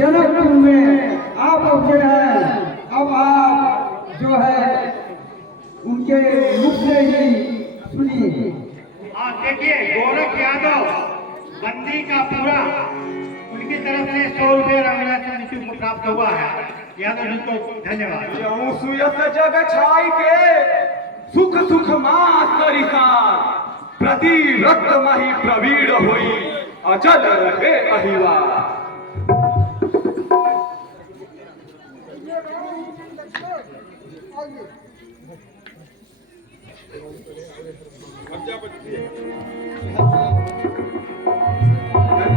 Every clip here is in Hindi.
जनकपुर में आप पहुंचे हैं। अब आप जो है उनके मुख से ही सुनिए। देखिए, गोरख यादव बंदी का पूरा उनकी तरफ से 100 रुपये रामलीला समिति को प्राप्त हुआ है। यादव जी को धन्यवाद। सुयत जग छाई के सुख सुख मास करिसान, प्रति रक्त मही प्रवीण होई अचल रहे अहिवा।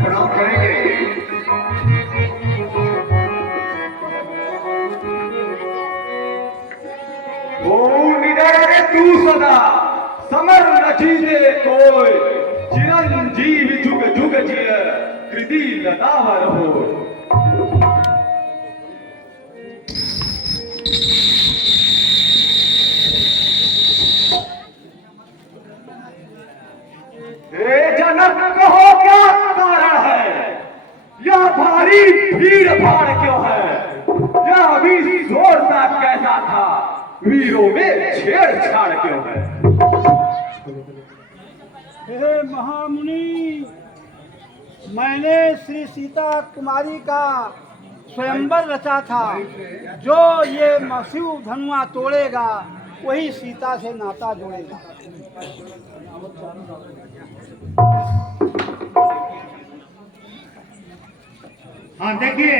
प्रणाम करेंगे। तू सदा समर न जीते कोई, चिरंजीव जुग जुग जिय कृति लतावर हो। जनक कहो क्या कारण है, यह भारी भीड़ भाड़ क्यों है, यह अभी जोर सा कैसा था, वीरों में छेड़छाड़ क्यों है। हे महामुनि, मैंने श्री सीता कुमारी का स्वयंवर रचा था। जो ये मसीह धनुआ तोड़ेगा वही सीता से नाता जोड़ेगा। हाँ, देखिए,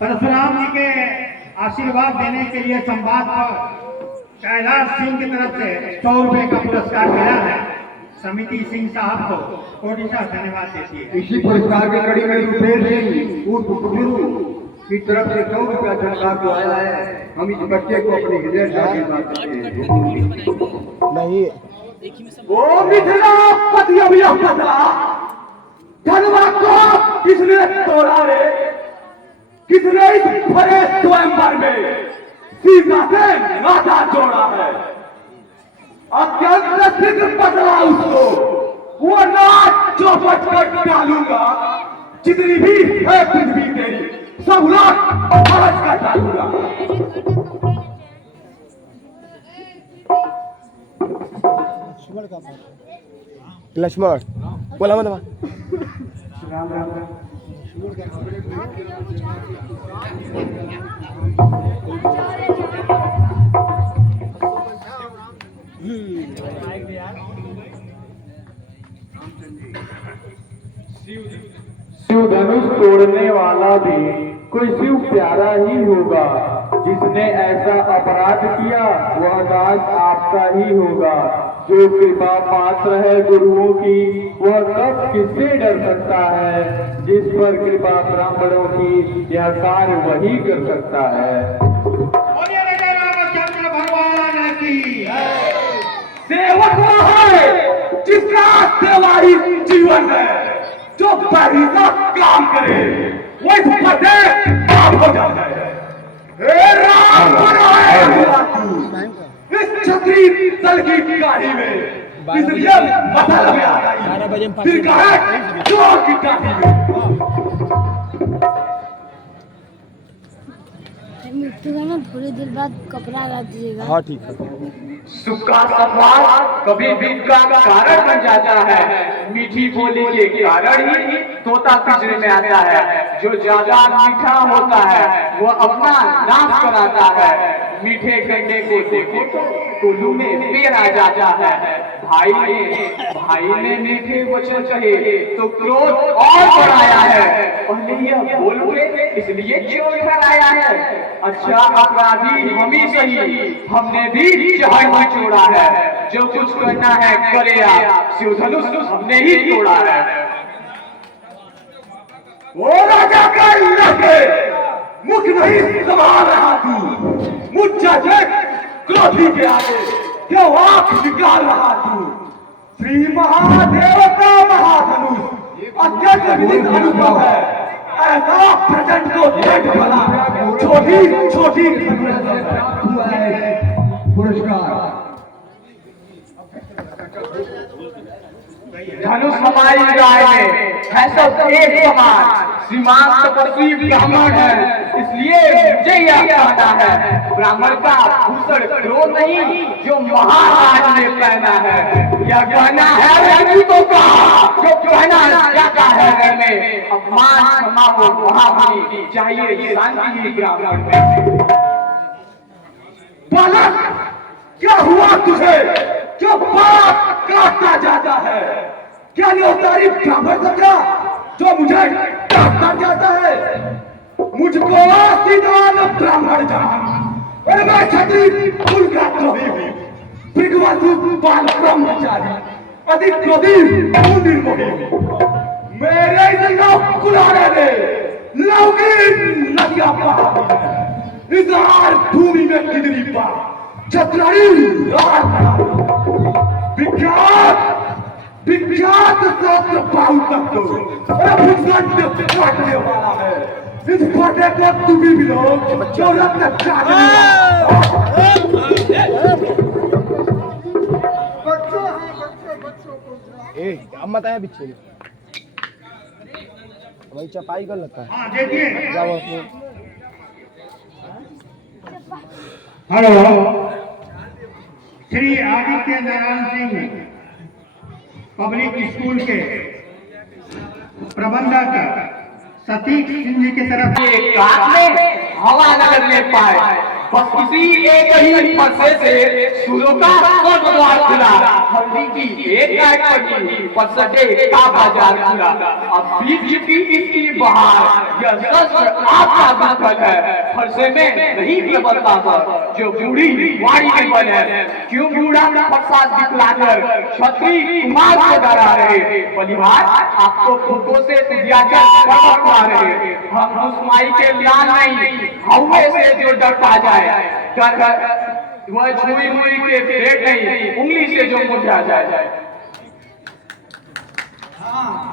परशुराम जी के आशीर्वाद देने के लिए संवाद पर कैलाश सिंह की तरफ से 100 रुपये का पुरस्कार मिला है। समिति सिंह साहब को कोटिशा धन्यवाद देती है। इसी पुरस्कार के कड़ी में रुपेश सिंह उर्फ गुरु की तरफ से 100 रुपया सरकार को आया है। हम इस बच्चे को अपने हृदय से आशीर्वाद देते हैं। नहीं, वो मिथिलापति अभिनव बदला, धनवा को किसने तोड़ा रे, किसने इस भरे स्वयंवर में सीता से नाता जोड़ा है। अत्यंत सिद्ध बदला उसको, वो नाच चौपट कर डालूंगा, जितनी भी है पृथ्वी तेरी सब लाख खर्च कर डालूंगा। लक्ष्मण बोला मत राम राम शिव धनुष तोड़ने वाला भी कोई शिव प्यारा ही होगा। जिसने ऐसा अपराध किया वह दास आपका ही होगा। जो कृपा पात्र है गुरुओं की वह कब किससे डर सकता है। जिस पर कृपा ब्राह्मणों की यह कार्य वही कर सकता है। रामचंद्र भगवान की सेवक वह है जिसका सेवाई जीवन है, जो पहली का काम करे वो इस पते काम हो जाता है। हे राम इस छतरी दल की गाड़ी में इसलिए मसल में आ गई, फिर कहा चोर की गाड़ी में। ना थोड़ी देर बाद कपड़ा रख दीजिएगा। हाँ ठीक है। सुख का संवाद कभी भी का कारण बन जाता है। मीठी बोली के कारण ही तोता पिंजरे में आता है। जो ज्यादा मीठा होता है वो अपना नाश कराता है। मीठे गन्ने को देखो तो कोल्हू में पेड़ आ जाता है। भाई ने मीठे वचन कहे तो क्रोध और बढ़ाया है। पहले यह बोल उठे इसलिए क्यों इधर आया है। अच्छा अपराधी हम ही सही, हमने भी जहर में छोड़ा है। जो कुछ करना है करे आप, शिव धनुष हमने ही तोड़ा है। वो राजा का लगे मुख नहीं संभाल रहा तू, मुझ जैसे क्रोधी के आगे क्यों आंख निकाल रहा तू। श्री महादेव का महाधनुष अत्यंत विदित अनुभव है। ऐसा प्रचंड को देख भला छोटी छोटी पुरस्कार धनुष हमारी राय में है सब एक समान। श्रीमान तपस्वी ब्राह्मण है, इसलिए मुझे यह कहना है, ब्राह्मण का भूषण क्रोध नहीं जो महाराज ने पहना है। यह कहना है रजपूतों का जो पहना जाता है रण में। अपमान क्षमा को महामुनि, चाहिए शांति ही ब्राह्मण में। बालक, क्या हुआ तुझे जो बात काटता जाता है? क्या न्योतारी ब्राह्मण समझा जो मुझे काटता जाता है? मुझको सीधान ब्राह्मण जान और मैं क्षत्रिय कुल का द्रोही हूँ। भृगवतु बाल ब्रह्मचारी अति क्रोधी निर्मोही हूँ। मेरे इस लोक कुलारे ने लौकिक नदियां बहाती है। इस आर भूमि में कितनी बार छत्रारी विख्यात शास्त्र पाऊ तक तो काटने वाला है। इस फटे को तू भी मिलो जो रक्त चाटने अम्मा ताया बिच्छे वही चपाई कर लगता है। हाँ देखिए, जाओ अपने hello, Shri Aditya Narayan Singh public school के प्रबंधक सतीश सिंह जी की तरफ से ये कान में हवा न लगने पाए, बस किसी एक ही फरसे से सूर्यों का स्वर्ग द्वार खुला। हल्दी की एक गाय पड़ी, पसटे का बाजार खुला। अब बीच की इसकी बहार, यह शस्त्र आपका दुखद है। फरसे में नहीं प्रबलता पर जो बूढ़ी वाणी में बने। क्यों बूढ़ा प्रसाद दिखलाकर क्षत्रिय कुमार को डरा रहे? बलिहार आपको फूकों से दिया जा रहे। हम मुस्माई के लाल नहीं, हवे से जो डर पा जाए। वह छुई मुई के पेट नहीं, उंगली से जो मुझा जाए।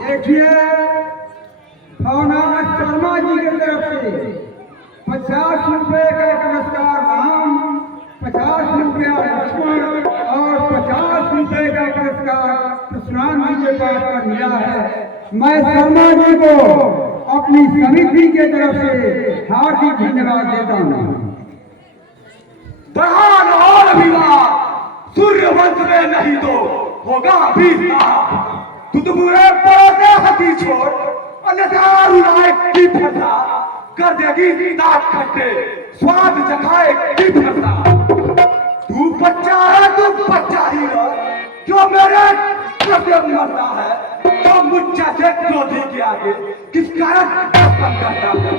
देखिए, भवनाथ शर्मा जी की तरफ से 50 रुपए का पुरस्कार राम, 50 रुपया लक्ष्मण और 50 रुपए का पुरस्कार परशुराम जी के पास पर मिला है। मैं शर्मा जी को अपनी समिति के तरफ से हार्दिक धन्यवाद देता हूँ। बहान और अभिमान सूर्यवंश में नहीं तो होगा अभिशाप। तू तो बुरे पड़ोसे हथी छोड़ अन्यथा रुलाए की फसा कर देगी दांत खट्टे स्वाद चखाए की फसा। तू बच्चा है, तू बच्चा ही रह, जो मेरे कृत्य मरता है तो मुझसे से क्रोधी के आगे किस कारण करता है?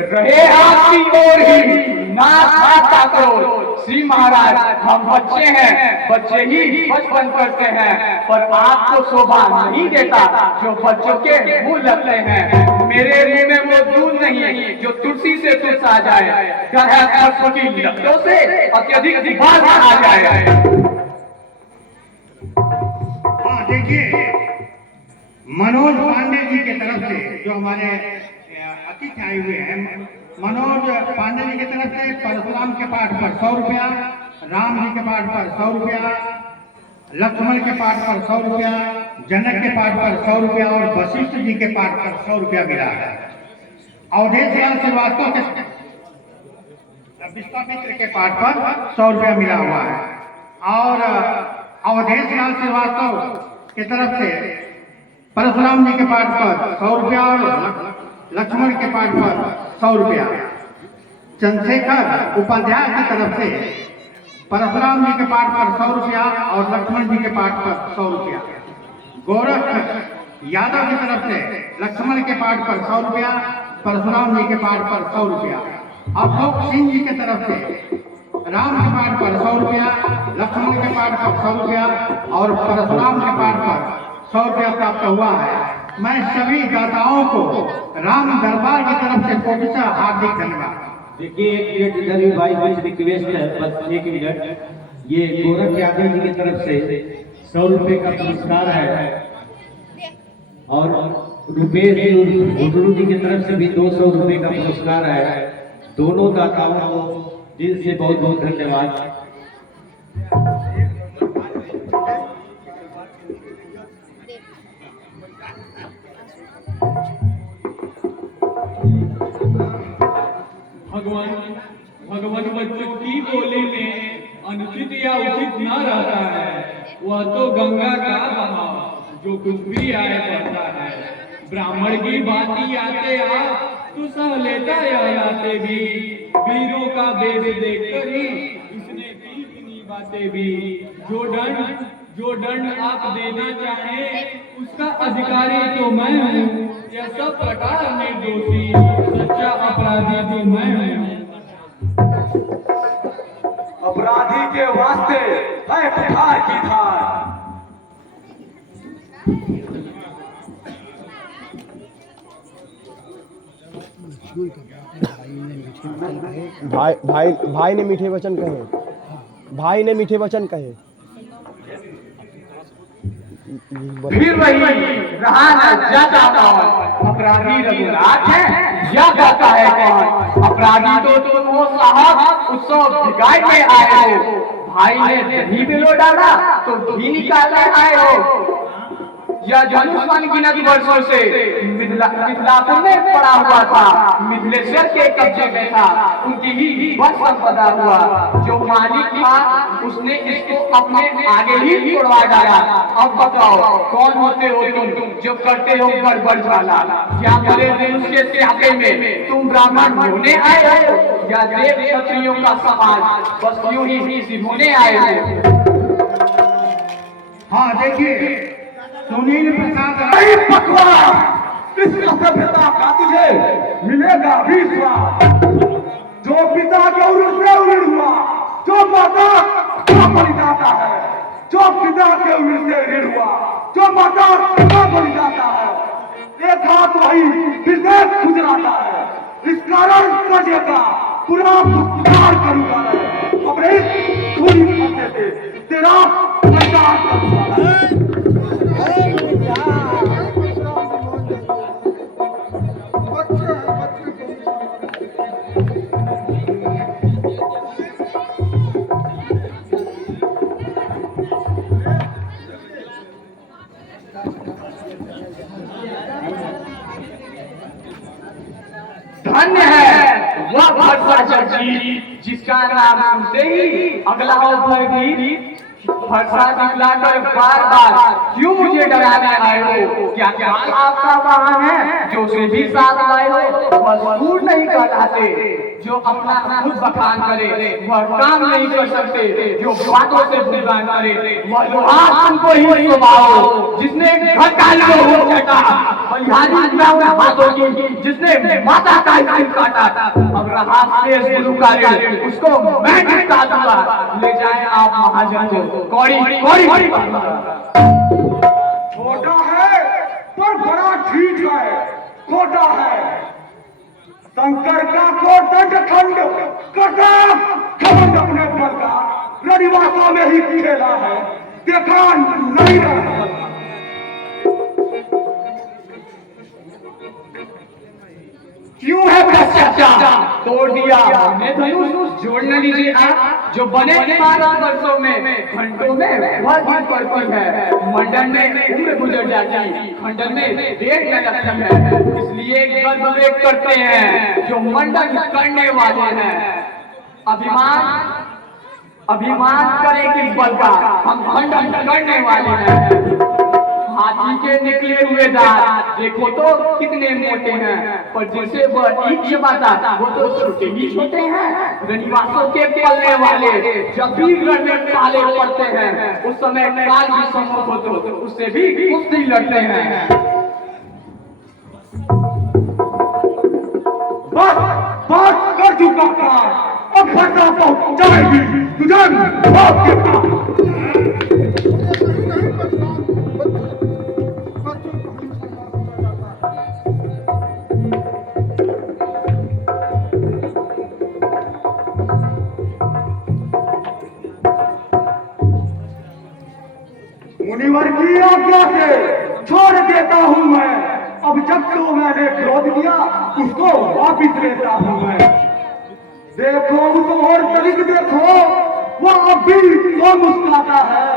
रहे आपकी ओर ही ना खाता क्रोध। श्री महाराज, हम बच्चे हैं, बच्चे ही बचपन करते हैं, पर आपको शोभा नहीं देता जो बच्चों के मुंह लगते हैं। मेरे मुंह में वो दूध नहीं जो तुलसी से तुलसा जाए। डर है सरस्वती लफ्जों से अत्यधिक दीवार आ जाए। हाँ देखिए, मनोज पांडे जी की तरफ से जो हमारे अतिथि आए हुए हैं, मनोज पांडे जी की तरफ से परशुराम के पाठ पर 100 रुपया, राम जी के पाठ पर 100 रुपया, लक्ष्मण के पाठ पर 100 रुपया, जनक के पाठ पर 100 रुपया और वशिष्ठ जी के पाठ पर 100 रुपया मिला है। अवधेश लाल श्रीवास्तव के विश्वामित्र के पाठ पर 100 रुपया मिला हुआ है और अवधेश लाल श्रीवास्तव की तरफ से परशुराम जी के पाठ पर 100 रुपया और लक्ष्मण के पाठ पर 100 रुपया। चंद्रशेखर उपाध्याय की तरफ से परशुराम जी के पाठ पर 100 रुपया और लक्ष्मण जी के पाठ पर 100 रुपया। गोरख यादव की तरफ से लक्ष्मण के पाठ पर 100 रुपया, परशुराम जी के पाठ पर 100 रुपया। अशोक सिंह जी की तरफ से राम के पाठ पर 100 रुपया, लक्ष्मण के पाठ पर 100 रुपया और परशुराम के पाठ पर 100 रुपया प्राप्त हुआ है। मैं सभी दाताओं को राम दरबार की तरफ से कोटिशा हार्दिक धन्यवाद। देखिए, एक मिनट इधर भी भाई कुछ रिक्वेस्ट है, बस एक मिनट। ये गोरख यादव जी की तरफ से 100 रुपए का पुरस्कार है और रुपेश जी की तरफ से भी 200 रुपए का पुरस्कार है। दोनों दाताओं को दिल से बहुत बहुत धन्यवाद। भगवान बच्चों की बोली में अनुचित या उचित न रहता है। वह तो गंगा का बहाव जो कुछ भी आए पड़ता है। ब्राह्मण की बाती आते आप तो सह लेता यह लाते भी। वीरों का देश देखकर ही इसने की इतनी बातें भी। जो दंड आप देना चाहें उसका अधिकारी तो मैं हूँ। यह सब प्रकार में दोषी सच्चा अपराधी तो मैं हूँ। अपराधी के वास्ते है कुठार की धार। भाई ने मीठे वचन कहे। भाई ने मीठे वचन कहे। फिर वही रहा न जाता कौन। अपराधी रघुनाथ है या कहता है कौन। अपराधी तो तुम हो साहब उत्सव बिगाड़ में आए हो। भाई ने दही पिलो डाला तो घी निकालने आए हो। यह धनुष्मान गिनत वर्षों से मिथिलापुर में पड़ा हुआ था। मिथिलेश्वर के कब्जे में था। उनकी ही वह संपदा हुआ। जो मालिक था उसने इसको अपने आगे ही तोड़वा डाला। अब बताओ कौन होते हो तुम जो करते हो गड़बड़ झाला। क्या मरे उसके स्यापे में तुम ब्राह्मण होने आए हो या देव क्षत्रियों का समाज बस यूं ही सिधोने आए हो। हाँ देखिए सुनील प्रसाद नहीं बकवास। इस सभ्यता का तुझे मिलेगा भी स्वाद। जो पिता के उरुस से उड़ हुआ जो माता का बलिदाता है। जो पिता के उरुस से ऋण हुआ जो माता का बलिदाता है। एक हाथ वही विदेश गुजराता है। इस कारण प्रजे का पूरा उपकार करूंगा मैं। अपने पूरी खाते से तेरा प्रचार करूंगा। धन्य है वह भरसा जी जिसका नाम सुनते ही अगला हो भयभीत। भरसा दिखलाकर बार बार क्यों मुझे डराने आए हो। क्या काल आपका वाहन है जो से भी साथ लाए हो। मजबूर नहीं कहलाते जो अपना खुद बखान करे। वह काम नहीं कर सकते जो बातों से बुलवान करे। वह लोहा तुमको ही स्वभाव जिसने घर का हो काटा। बलिहारी में हाथों की जिसने माता का सिर काटा। अब रहा शेष गुरु का ऋण उसको मैं चुका दूंगा। ले जाए आप महाजन को कौड़ी कौड़ी छोटा है पर बड़ा ठीक है। छोटा है शंकर का कोटंड खंड करता खंड अपने पर का रविवासों में ही खेला है। देखा नहीं रहा। क्यों है भ्रष्टाचार तोड़ दिया मैं धनुष जोड़ न लीजिए आप। जो बने 12 वर्षों में घंटों में वह दिन पड़ती है। मंडन में उम्र गुजर जाती खंडन में देर न लगती है। इसलिए गर्व करते हैं जो मंडन करने वाले हैं। अभिमान करें किस बल का हम खंडन करने वाले हैं। हाथी के निकले हुए दांत देखो तो कितने मोटे हैं। पर जिसे वह ईंट चबाता वो तो छोटे ही छोटे हैं। रनिवासों के पलने वाले जब भी रण में पाले पड़ते हैं उस समय काल भी सम्मुख हो तो उससे भी कुश्ती लड़ते हैं। बस कर चुका काम। अब फटा पहुंचाएगी तुझे मौत के पास। मुनिवर की आज्ञा से छोड़ देता हूं मैं। अब जब तो मैंने क्रोध किया उसको वापिस लेता हूं मैं। देखो उस और तरीक देखो, वो अब भी तो मुस्कुराता है।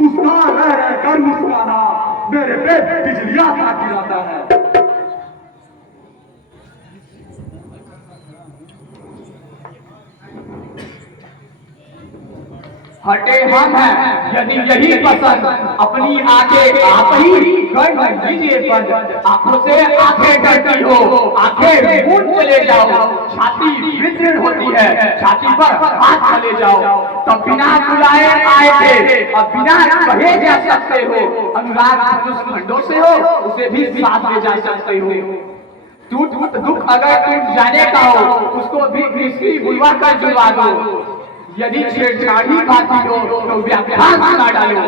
उसका रह रह कर मुस्कुराना मेरे पे बिजलियां सा गिराता है। हटे हम हैं, यदि यही पसंद अपनी आंखें आप ही कर दीजिए बंद। आंखों से आंखें डरती हो, आंखें मूंद चले जाओ। छाती विदृढ़ होती है, छाती पर हाथ चले जाओ। तब बिना बुलाए आए थे, अब बिना कहे जा सकते हो। अनुराग धनुष खंडों से हो, उसे भी साथ ले जा सकते हो। टूट दुख अगर टूट जाने का हो, उसको भी घिसकी बुलवा कर जुड़वा दो। यदि छेड़छाड़ी बाती हो तो व्याख्यान सुना डालो।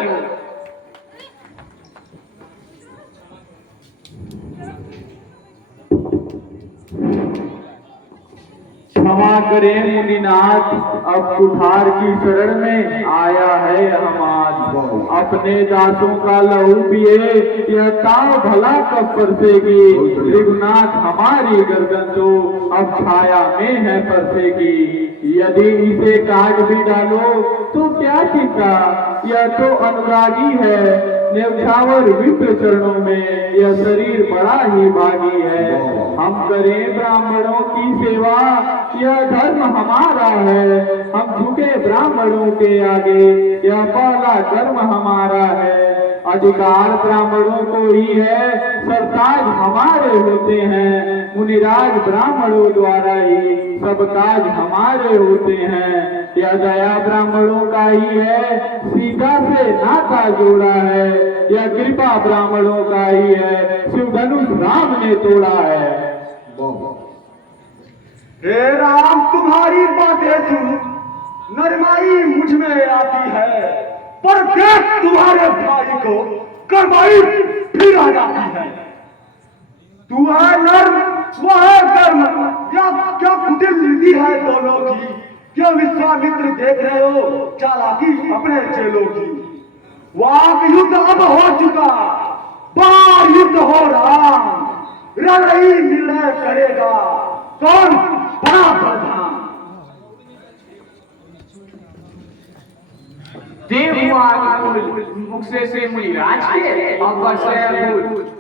क्षमा करें मुनिनाथ, अब कुठार की शरण में आया है हम आज। अपने दासों का लहू पिए यह ताव भला कब परसेगी। रघुनाथ हमारी गर्दन तो अब छाया में है परसेगी। यदि इसे काट भी डालो तो क्या चिंता, यह तो अनुरागी है। न्यौछावर विप्र चरणों में यह शरीर बड़ा ही भागी है। हम करें ब्राह्मणों की सेवा, यह धर्म हमारा है। हम झुके ब्राह्मणों के आगे, यह पहला कर्म हमारा है। अधिकार ब्राह्मणों को ही है, सरताज हमारे होते हैं। मुनिराज ब्राह्मणों द्वारा ही सब काज हमारे होते हैं। यह दया ब्राह्मणों का ही है, सीता से नाता जोड़ा है। यह कृपा ब्राह्मणों का ही है, शिवधनुष राम ने तोड़ा है। हे राम तुम्हारी बातें सुन नरमाई मुझ में आती है, पर देख तुम्हारे भाई को कर्माई फिर आ जाती है। तू है नर्म वो है कर्म, या क्या कुटिल नीति है दोनों की। क्यों विश्वामित्र देख रहे हो चालाकी अपने चेलों की। वाक युद्ध अब हो चुका, बार युद्ध हो रहा। रणई निर्णय करेगा कौन बड़ा प्रधान। मुख से मुनिराज के अब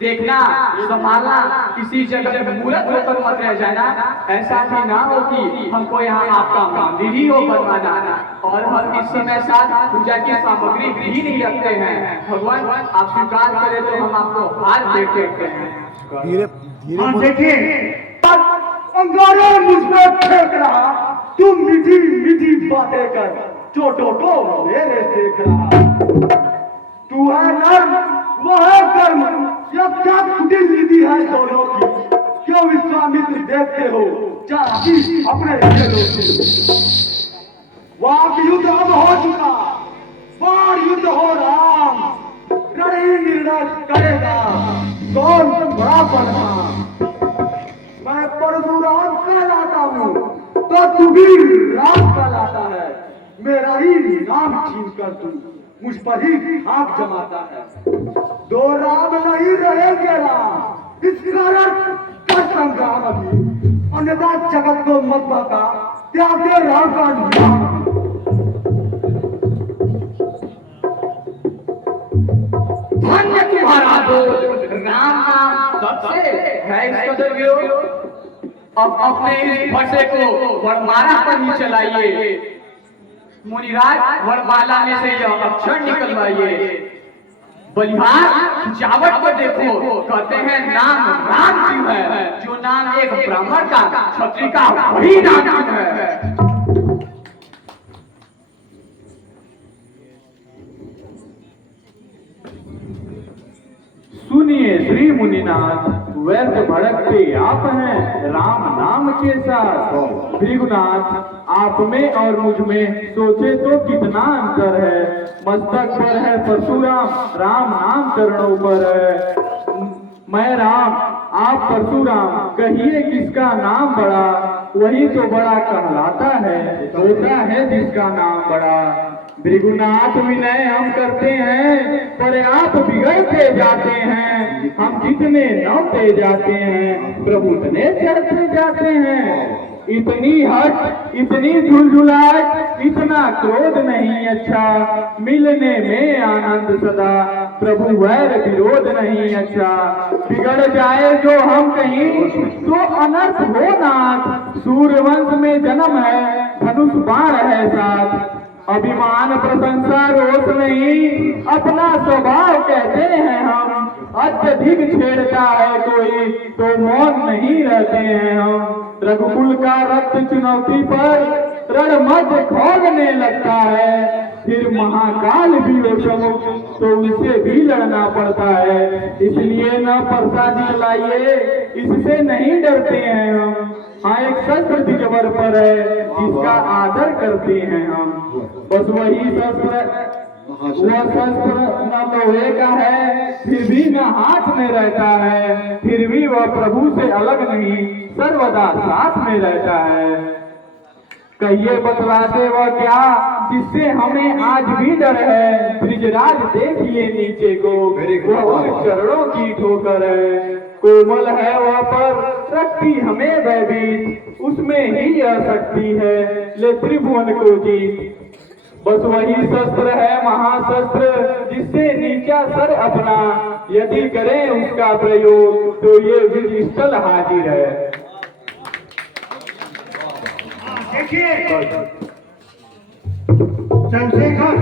देखना संभालना, किसी जगह मूर्ख होकर मत रह जाना। ऐसा भी ना हो कि हमको यहाँ आपका मंदिर ही हो बनवाना। और हम इस समय साथ पूजा की सामग्री भी नहीं रखते हैं। भगवान आप स्वीकार करें तो हम आपको हार भेंट करते हैं। धीरे धीरे बोलो। देखिए अंगारा मुझ में फेंक रहा, तुम मीठी मीठी बातें कर चोटों को मेरे सेक रहा। तू है नर्म वो है कर्म, यह क्या कुटिल नीति है दोनों की। क्यों विश्वामित्र देखते हो चालाकी अपने चेलों की। वाक युद्ध अब हो चुका, बार युद्ध हो रहा। रणई निर्णय करेगा कौन बड़ा बलवान। मैं परशुराम कहलाता हूँ तो तू भी राम कहलाता है। मेरा ही नाम छीन कर तू मुझ पर ही आग जमाता है। दो राम नहीं रहेंगे राम, इस कारण कर संग्राम अभी। अन्यथा जगत को मत बता, त्याग दे राम का नाम। धन्य तुम्हारा बोल, राम नाम तब से है इस कदर विरोध। अब अपने इस फरसे को वरमाला पर ही चलाइए। मुनिराज वरमाला में से यह अक्षर निकलवाइए। बलिहार जावट को देखो, कहते हैं नाम राम क्यों है। जो नाम एक ब्राह्मण का क्षत्रिय का वही नाम है। सुनिए श्री मुनिनाथ, व्यर्थ भड़कते आप हैं राम नाम के साथ। भृगुनाथ आप में और मुझ में सोचे तो कितना अंतर है। मस्तक पर है परशुराम, राम नाम चरणों पर है। मैं राम आप परशुराम, कहिए किसका नाम बड़ा। वही तो बड़ा कहलाता है, होता है जिसका नाम बड़ा। भृगुनाथ विनय हम करते हैं, पर आप बिगड़ते जाते हैं। हम जितने नौते जाते हैं, प्रभु उतने चढ़ते जाते हैं। इतनी हट, इतनी झुलझुलाहट, इतना क्रोध नहीं अच्छा। मिलने में आनंद सदा, प्रभु वैर विरोध नहीं अच्छा। बिगड़ जाए जो हम कहीं तो अनर्थ हो नाथ। सूर्यवंश में जन्म है, धनुष बाण है साथ। अभिमान प्रशंसा रोष नहीं, अपना स्वभाव कहते हैं हम। अत्यधिक छेड़ता है कोई तो मौन नहीं रहते हैं हम। रघुकुल का रक्त चुनौती पर रणमध्य खौलने लगता है। फिर महाकाल भी हो सम्मुख तो उनसे भी लड़ना पड़ता है। इसलिए न प्रसादी चलाइए, इससे नहीं डरते हैं हम। हाँ, एक शस्त्र दिजवर पर है जिसका आदर करते हैं हम। बस वही शस्त्र, वह शस्त्र न लोहे का है, फिर भी न हाथ में रहता है। फिर भी वह प्रभु से अलग नहीं, सर्वदा साथ में रहता है। कहिए बतलाते वह क्या जिससे हमें आज भी डर है। ब्रिजराज देखिए नीचे को, वह उन चरणों की ठोकर है। कोमल है वह पर रखती हमें भयभीत, उसमें ही यह शक्ति है ले त्रिभुवन को जीत। बस वही शस्त्र है महाशस्त्र जिससे नीचा सर अपना, यदि करें उसका प्रयोग तो ये विजय स्थल हाजिर है। देखिए चंद्रशेखर